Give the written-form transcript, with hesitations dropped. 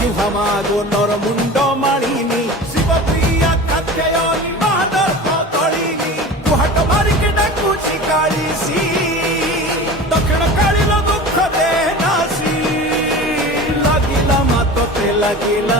ଜିହ୍ୱାମାଗୋ ନର ମୁଣ୍ଡ ମାଳିନି ଶିବପ୍ରିୟା କାତ୍ୟାୟନୀ ମହାଦର୍ପ ତଳିନି କୁହାଟ ମାରିକି ଡାକୁଛି କାଳିସି ଦକ୍ଷିଣ କାଳୀର ଦୁଃଖ ଦେ ନାସି ଲାଗିଲା ମା ତତେ ଲାଗିଲା